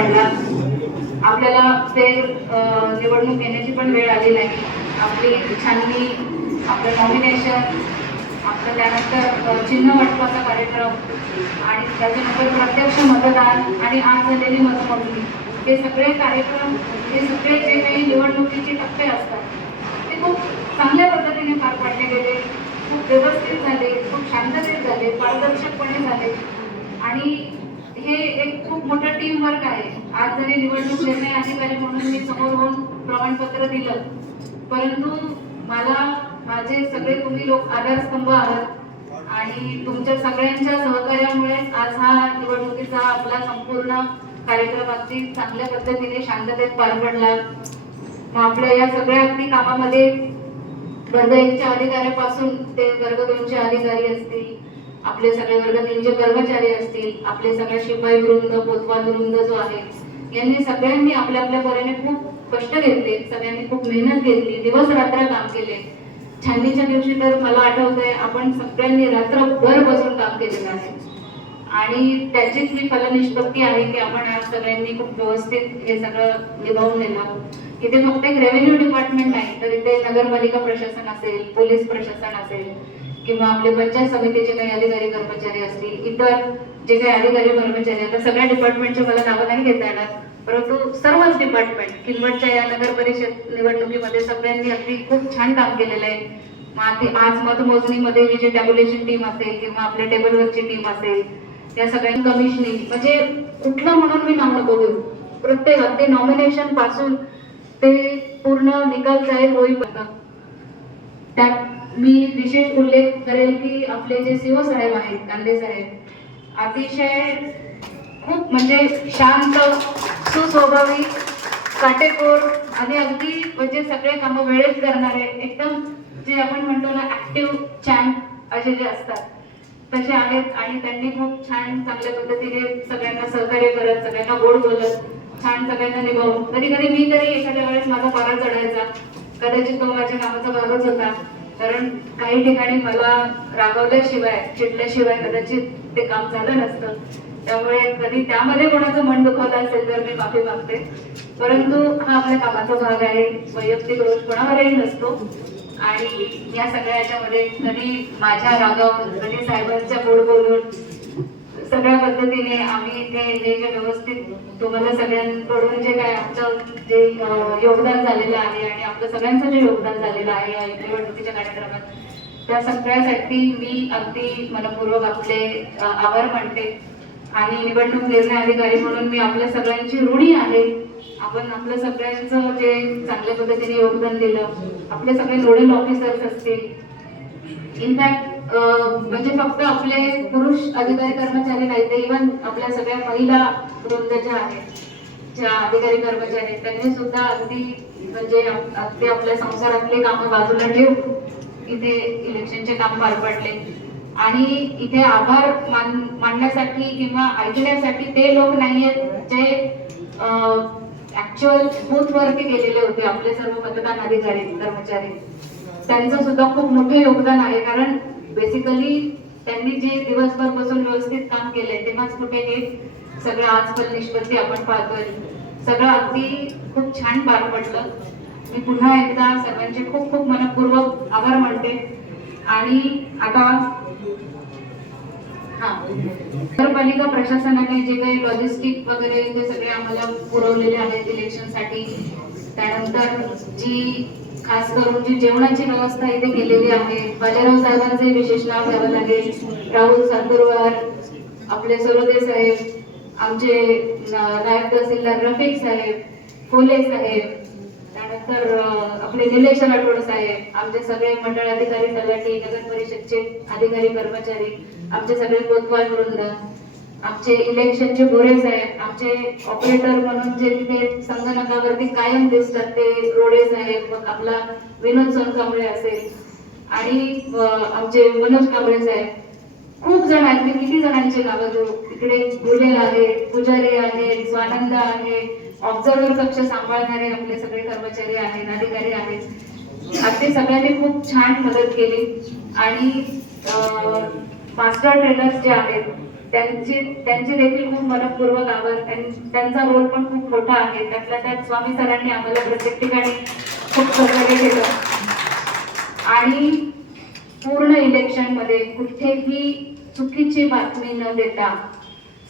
पडला. आपल्याला फेर निवडणूक येण्याची पण वेळ आली नाही. आपली छाननी, आपलं नॉमिनेशन, आपलं त्यानंतर चिन्ह वाटपाचा कार्यक्रम आणि त्याच्यानंतर प्रत्यक्ष मतदान आणि आज झालेली मतमोजणी, हे सगळे कार्यक्रम, हे सगळे जे काही निवडणुकीचे टप्पे असतात ते खूप चांगल्या पद्धतीने पार पाडले गेले, खूप व्यवस्थित झाले, खूप शांततेत झाले, पारदर्शकपणे झाले. आणि हे एक खूप मोठं टीम वर्क आहे. आज जरी निवडणूक निर्णय अधिकारी म्हणून मी समोर होऊन प्रमाणपत्र दिलं, परंतु मला माझे सगळे तुम्ही लोक आधारस्तंभ आहात आणि तुमच्या सगळ्यांच्या सहकार्यामुळे आज हा निवडणुकीचा आपला संपूर्ण कार्यक्रम अगदी चांगल्या पद्धतीने शांततेत पार पडला. मग आपल्या या सगळ्या अगदी कामामध्ये वर्ग 1च्या अधिकाऱ्यापासून ते वर्ग 2चे अधिकारी असतील, आपले सगळे वर्ग 3चे कर्मचारी असतील, आपले सगळे शिपाई वृंद, कोतवाल वृंद जो आहे, यांनी सगळ्यांनी आपल्या आपल्या परीने खूप कष्ट घेतले, सगळ्यांनी खूप मेहनत घेतली, दिवस रात्र काम केले. छाननीच्या दिवशी तर मला आठवतंय आपण सगळ्यांनी रात्रभर बसून काम केलेलं आहे आणि त्याचीच ही फलनिष्पत्ती आहे की आपण आज सगळ्यांनी खूप व्यवस्थित हे सगळं निभावून नेलं. इथे फक्त एक रेव्हेन्यू डिपार्टमेंट नाही, तर इथे नगरपालिका प्रशासन असेल, पोलीस प्रशासन असेल किंवा आपले पंचायत समितीचे काही अधिकारी कर्मचारी असतील, इतर जे काही अधिकारी कर्मचारी, आता सगळ्या डिपार्टमेंटचे मला नावं नाही घेता येणार, परंतु सर्वच डिपार्टमेंट किनवटच्या या नगर परिषद निवडणुकीमध्ये सगळ्यांनी अगदी खूप छान काम केलेलं आहे. आज मतमोजणीमध्ये जी टॅब्युलेशन टीम असेल किंवा आपल्या टेबलवरची टीम असेल, या सगळ्यांनी कमिशनिंग, म्हणजे कुठलं म्हणून मी नाव नको घेऊ, प्रत्येक अगदी नॉमिनेशन पासून ते पूर्ण निकाल जाहीर होईपर्यंत त्यात मी विशेष उल्लेख करेल की आपले जे सीओ साहेब आहेत, कांदे साहेब, अतिशय खूप म्हणजे शांत, सुस्वभावी, काटेकोर आणि अगदी म्हणजे सगळे कामं वेळेत करणारे, एकदम जे आपण म्हणतो ना ऍक्टिव्ह चॅम्प असे जे असतात तसे आहेत. आणि त्यांनी खूप छान चांगल्या पद्धतीने सगळ्यांना सहकार्य करत, सगळ्यांना गोड बोलत, छान सगळ्यांना निभावून, कधी कधी मी तरी एखाद्या वेळेस माझा पारा चढायचा, कदाचित तो माझ्या कामाचा भागच होता, कारण काही ठिकाणी मला रागवल्याशिवाय, चिडल्याशिवाय कदाचित ते काम झालं नसतं. त्यामुळे कधी त्यामध्ये कोणाचं मन दुखावलं असेल तर मी माफी मागते, परंतु हा आपल्या कामाचा भाग आहे, वैयक्तिक रोष कोणावरही नसतो. आणि या सगळ्या याच्यामध्ये कधी माझ्या रागावून, कधी साहेबांच्या गोड बोलून, सगळ्या पद्धतीने आम्ही ते जे व्यवस्थित तुम्हाला सगळ्यांकडून जे काय आमचं जे योगदान झालेलं आहे आणि आपलं सगळ्यांचं जे योगदान झालेलं आहे या निवडणुकीच्या कार्यक्रमात, त्या सगळ्यासाठी मी अगदी मनपूर्वक आपले आभार मानते. आणि निवडणूक निर्णय अधिकारी म्हणून मी आपल्या सगळ्यांची ऋणी आहे. आपण आपल्या सगळ्यांचं जे चांगल्या पद्धतीने योगदान दिलं, आपले सगळे नोडल ऑफिसर्स असतील, इनफॅक्ट म्हणजे फक्त आपले पुरुष अधिकारी कर्मचारी नाही, तर इव्हन आपल्या सगळ्या महिला वृंद ज्या आहेत, ज्या अधिकारी कर्मचारी आहेत, त्यांनी सुद्धा अगदी म्हणजे अगदी आपल्या संसारातले कामं बाजूला ठेवून इथे इलेक्शनचे काम पार पडले. आणि इथे आभार मानण्यासाठी किंवा ऐकण्यासाठी ते लोक नाहीयेत जे ऍक्च्युअल बूथ वरती गेलेले होते, आपले सर्व मतदान अधिकारी कर्मचारी, त्यांचं सुद्धा खूप मोठं योगदान आहे. कारण बेसिकली त्यांनी जे दिवसभर बसून व्यवस्थित काम केलंय तेव्हाच कुठे हे सगळं आज पण निष्पत्ती आपण पाहतोय, सगळं अगदी खूप छान पार पडलं. मी पुन्हा एकदा सर्वांचे खूप खूप मनपूर्वक आभार मानते. आणि आता नगरपालिका प्रशासनाने जे काही लॉजिस्टिक वगैरे ते सगळे आम्हाला पुरवलेले आहेत इलेक्शनसाठी, त्यानंतर जी खास करून जी जेवणाची व्यवस्था इथे केलेली आहे, बाजीराव साहेबांचे विशेष नाव घ्यावं लागेल, राहुल सातुरवार, आपले सरोदे साहेब, आमचे नायब तहसीलदार रफिक साहेब, खोले साहेब, त्यानंतर आपले निलेश राठोड साहेब, आमचे सगळे मंडळ अधिकारी, तलाठी, नगर परिषदचे अधिकारी कर्मचारी, आमचे सगळे कोतवाल वृंद, आमचे इलेक्शनचे गोरे साहेब, आमचे ऑपरेटर म्हणून जे तिथे संगणकावरती कायम दिसतात ते रोडे साहेब, आपला विनोद सोनकांबळे असेल आणि आमचे मनोज कांबळे साहेब, खूप जण आहेत. मी किती जणांची नावं घेऊ, इकडे गुलेल आहे, पुजारी आहे, स्वानंद आहे, ऑब्झर्वर कक्ष सांभाळणारे आपले सगळे कर्मचारी आहेत, अधिकारी आहेत, अगदी सगळ्यांनी खूप छान मदत केली. आणि मास्टर ट्रेनर्स जे आहेत त्यांचे देखील खूप मनपूर्वक आभार. त्यांचा रोल पण खूप मोठा आहे. त्यातल्या त्यात स्वामी सरांनी आम्हाला प्रत्येक ठिकाणी खूप सहकार्य केलं आणि पूर्ण इलेक्शन मध्ये कुठेही चुकीची बातमी न देता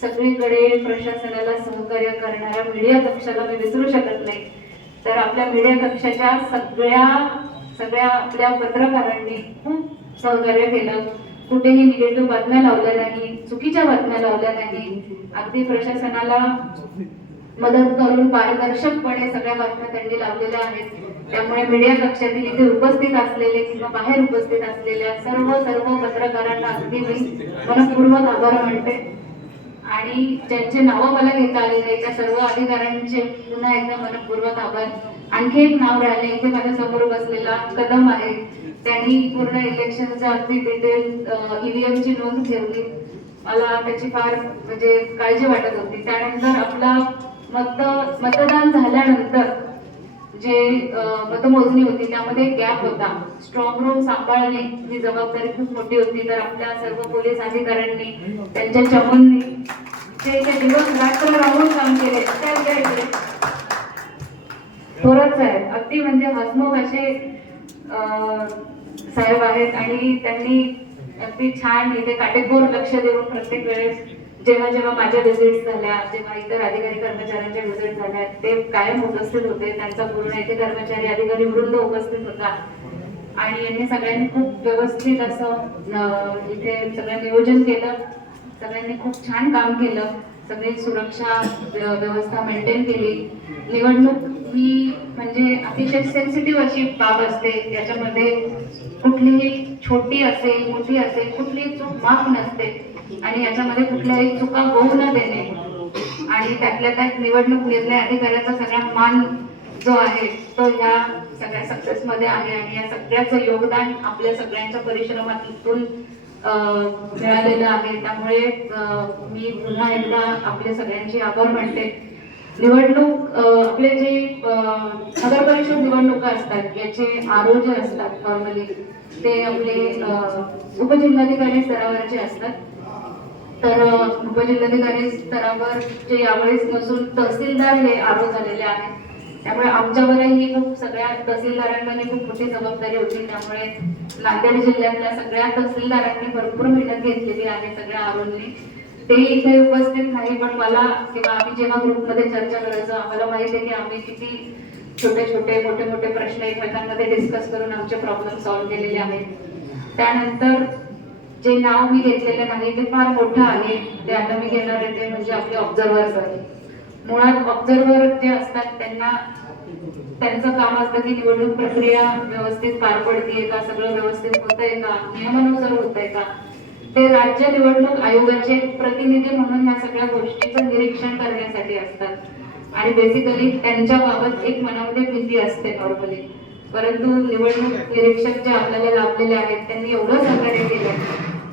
सगळीकडे प्रशासनाला सहकार्य करणाऱ्या मीडिया कक्षाला मी विसरू शकत नाही. तर आपल्या मीडिया कक्षाच्या सगळ्या आपल्या पत्रकारांनी खूप सहकार्य केलं. कुठेही निगेटिव्ह बातम्या लावल्या नाही, चुकीच्या बातम्या लावल्या नाही. अगदी प्रशासनाला मदत करून पारदर्शकपणे सगळ्या बातम्या त्यांनी लावलेल्या आहेत. त्यामुळे मीडिया कक्षातील इथे उपस्थित असलेले किंवा बाहेर उपस्थित असलेल्या सर्व पत्रकारांना अगदी मी मनपूर्वक आभार मानते. आणि ज्यांचे नावं मला घेता आले नाही त्या सर्व अधिकाऱ्यांचे पुन्हा एकदा मनपूर्वक आभार. आणखी एक नाव राहिले, इथे माझ्या समोर बसलेला कदम आहे. त्यांनी पूर्ण इलेक्शनचं अगदी डिटेल EVM ची नोंद ठेवली. मला त्याची फार म्हणजे काळजी वाटत होती. त्यानंतर आपला मतदान झाल्यानंतर जे मतमोजणी होती त्यामध्ये गॅप होता. स्ट्रॉंग रूम सांभाळणे ही जबाबदारी खूप मोठी होती. तर आपल्या सर्व पोलीस अधिकाऱ्यांनी त्यांच्या चमूंनी ते दिवस रात्र राहून काम केले. थोरात साहेब अगदी म्हणजे हसमुख असे साहेब आहेत आणि त्यांनी अगदी छान इथे काटेकोर लक्ष देऊन प्रत्येक वेळेस जेव्हा माझ्या व्हिजिट्स झाल्या, जेव्हा इतर अधिकारी कर्मचाऱ्यांच्या व्हिजिट झाल्या, ते कायम उपस्थित होते. त्यांचा पूर्ण इथे कर्मचारी अधिकारी वृंद उपस्थित होता आणि यांनी सगळ्यांनी खूप व्यवस्थित असं इथे सगळं नियोजन केलं. सगळ्यांनी खूप छान काम केलं. सगळी सुरक्षा व्यवस्था मेंटेन केली. निवडणूक ही म्हणजे अतिशय सेन्सिटिव्ह अशी बाब असते. याच्यामध्ये कुठलीही छोटी असेल मोठी असेल कुठलीही चूक माफ नसते आणि याच्यामध्ये कुठल्याही चुका होऊ न देणे आणि त्यातल्या त्यात निवडणूक निर्णय अधिकाऱ्याचा सगळा मान जो आहे तो या सगळ्या सक्सेस मध्ये आहे आणि या सगळ्याचं योगदान आपल्या सगळ्यांच्या परिश्रमातून मिळालेलं आहे. त्यामुळे मी पुन्हा एकदा आपल्या सगळ्यांची आभार मानते. निवडणूक आपले जे नगर परिषद निवडणुका असतात याचे RO जे असतात नॉर्मली ते आपले उपजिल्हाधिकारी स्तरावरचे असतात. तर उपजिल्हाधिकारी स्तरावर जे यावेळेस नसून तहसीलदार हे RO झालेले आहेत. त्यामुळे आमच्यावरही खूप सगळ्या तहसीलदारांनी खूप मोठी जबाबदारी होती. त्यामुळे नांदेड जिल्ह्यातल्या सगळ्या तहसीलदारांनी भरपूर मेहनत घेतलेली आहे. सगळ्या ROंनी ते इथे उपस्थित नाही पण मला किंवा आम्ही जेव्हा ग्रुपमध्ये चर्चा करायचो आम्हाला माहिती आहे की आम्ही किती मोठे प्रश्न एकमेकांमध्ये डिस्कस करून आमचे प्रॉब्लेम सॉल्व्ह केलेले आहेत. त्यानंतर जे नाव मी घेतलेलं नाही ते फार मोठं आहे. ते आता मी घेणार आहे ते म्हणजे आपले ऑब्झर्वर्स आहेत. मुळात ऑब्झर्वर जे असतात त्यांचं काम असतं की निवडणूक प्रक्रिया व्यवस्थित पार पडतीये का, सगळं व्यवस्थित होतंय का, नियमानुसार होतंय का. ते राज्य निवडणूक आयोगाचे प्रतिनिधी म्हणून ह्या सगळ्या गोष्टीचं निरीक्षण करण्यासाठी असतात आणि बेसिकली त्यांच्या बाबत एक मनामध्ये भीती असते नॉर्मली. परंतु निवडणूक निरीक्षक जे आपल्याला लाभलेले आहेत त्यांनी एवढं सहकार्य केलं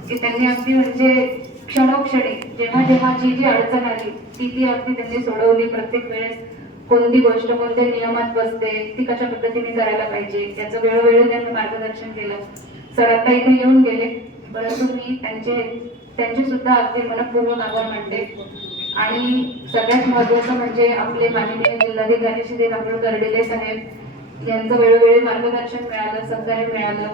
की त्यांनी अगदी म्हणजे क्षणोक्षणी जेव्हा जी अडचण आली ती अगदी त्यांनी सोडवली. प्रत्येक वेळेस कोणती गोष्ट कोणत्या नियमात बसते ती कशा पद्धतीने करायला पाहिजे त्याचं वेळोवेळी त्यांनी मार्गदर्शन केलं. सर आता इथे येऊन गेले परंतु मी त्यांचे सुद्धा अगदी मनपूर्वक आभार मानते. आणि सगळ्यात महत्त्वाचं म्हणजे आपले माननीय जिल्हाधिकारी श्री राहुल कर्डिले साहेब यांचं वेळोवेळी मार्गदर्शन मिळालं, सहकार्य मिळालं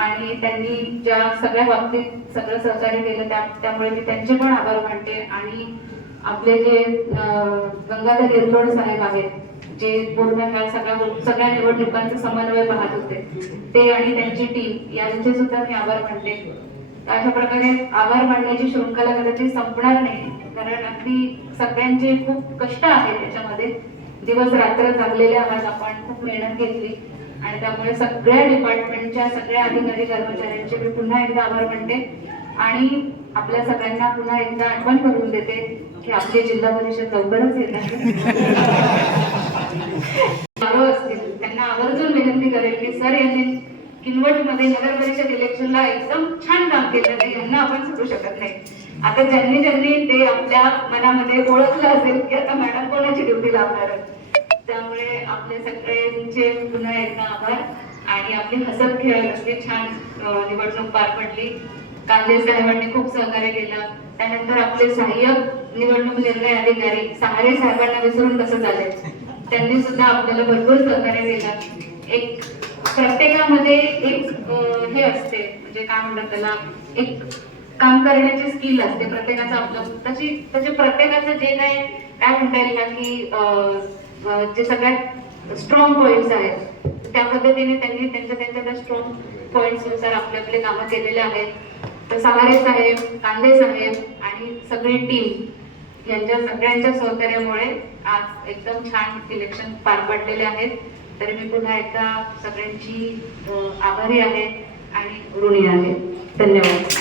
आणि त्यांनी ज्या सगळ्या बाबतीत सगळं सहकार्य केलं त्यामुळे मी त्यांचे पण आभार मानते. आणि आपले जे गंगाधर हिरलोड साहेब आहेत जे पूर्ण सगळ्या निवडणुकांचा समन्वय पाहत होते ते आणि त्यांची टीम यांचे सुद्धा मी आभार मानते. अशा प्रकारे आभार मानण्याची शृंखला कदाचित संपणार नाही कारण अगदी सगळ्यांचे खूप कष्ट आहेत त्याच्यामध्ये. दिवस रात्र जागलेले आहात आपण, खूप मेहनत घेतली आणि त्यामुळे सगळ्या डिपार्टमेंटच्या सगळ्या अधिकारी कर्मचाऱ्यांचे मी पुन्हा एकदा आभार मानते. आणि आपल्या सगळ्यांना पुन्हा एकदा आठवण करून देते की आपली जिल्हा परिषद लवकरच येत आहे. त्यांना आवर्जून विनंती करेल की सर यांनी किनवटमध्ये नगर परिषद इलेक्शनला एकदम छान काम केलं नाही, यांना आपण सोडू शकत नाही. आता ज्यांनी ते आपल्या मनामध्ये ओळखलं असेल की आता मॅडम कोणाची ड्युटी लावणार. त्यामुळे आपले सगळ्यांचे पुन्हा एकदा आभार. आणि आपली हसत खेळत अगदी छान निवडणूक पार पडली. कांदे साहेबांनी खूप सहकार्य केलं. त्यानंतर आपले सहाय्यक निवडणूक निर्णय अधिकारी सहारे साहेबांना विसरून कसं झाले, त्यांनी सुद्धा आपल्याला भरपूर सहकार्य केलं. एक प्रत्येकामध्ये एक हे असते, म्हणजे काय म्हणतात त्याला, एक काम करण्याची स्किल असते प्रत्येकाचं आपलं. तसे प्रत्येकाचं जे काय म्हणता येईल ना की जे सगळ्यात स्ट्रॉंग पॉइंट्स आहेत त्या पद्धतीने त्यांनी त्यांच्या स्ट्रॉंग पॉइंट्स नुसार आपले कामं केलेले आहेत. तर सहारे साहेब, कांदे साहेब आणि सगळी टीम यांच्या सगळ्यांच्या सहकार्यामुळे आज एकदम छान इलेक्शन पार पडलेले आहेत. तर मी पुन्हा एकदा सगळ्यांची आभारी आहे आणि ऋणी आहे. धन्यवाद.